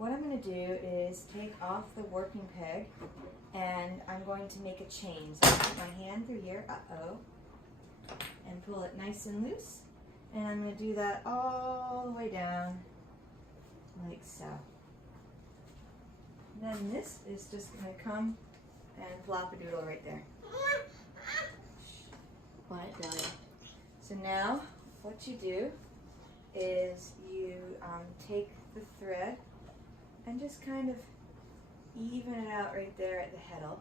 what I'm going to do is take off the working peg and I'm going to make a chain. So I'll put my hand through here, and pull it nice and loose. And I'm going to do that all the way down like so. And then this is just going to come and flop a doodle right there. Quiet, Dahlia. So now what you do is you take the thread and just kind of even it out right there at the heddle.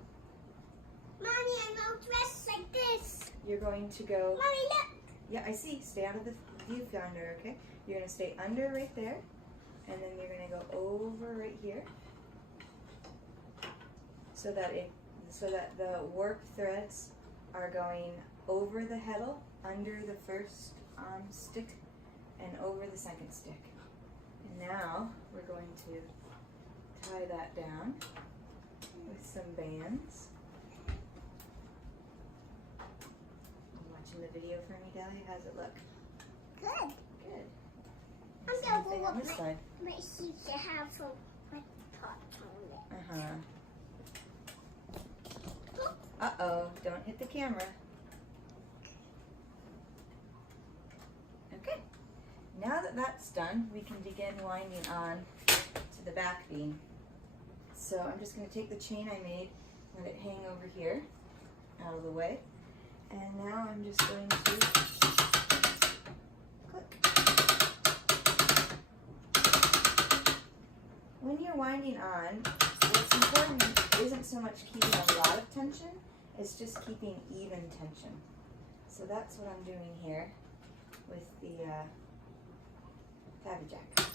Mommy, I'm all dressed like this. You're going to go... Mommy, look. Yeah, I see. Stay out of the viewfinder, okay? You're going to stay under right there, and then you're going to go over right here so that the warp threads are going over the heddle, under the first stick, and over the second stick. And now we're going to tie that down with some bands. You watching the video for me, Dahlia? How's it look? Good. Good. I'm going to on this side. my sheet to have some pots on it. Uh-oh, don't hit the camera. Okay, now that that's done, we can begin winding on to the back beam. So I'm just going to take the chain I made, let it hang over here, out of the way, and now I'm just going to click. When you're winding on, what's important isn't so much keeping a lot of tension, it's just keeping even tension. So that's what I'm doing here with the Tabby Jack.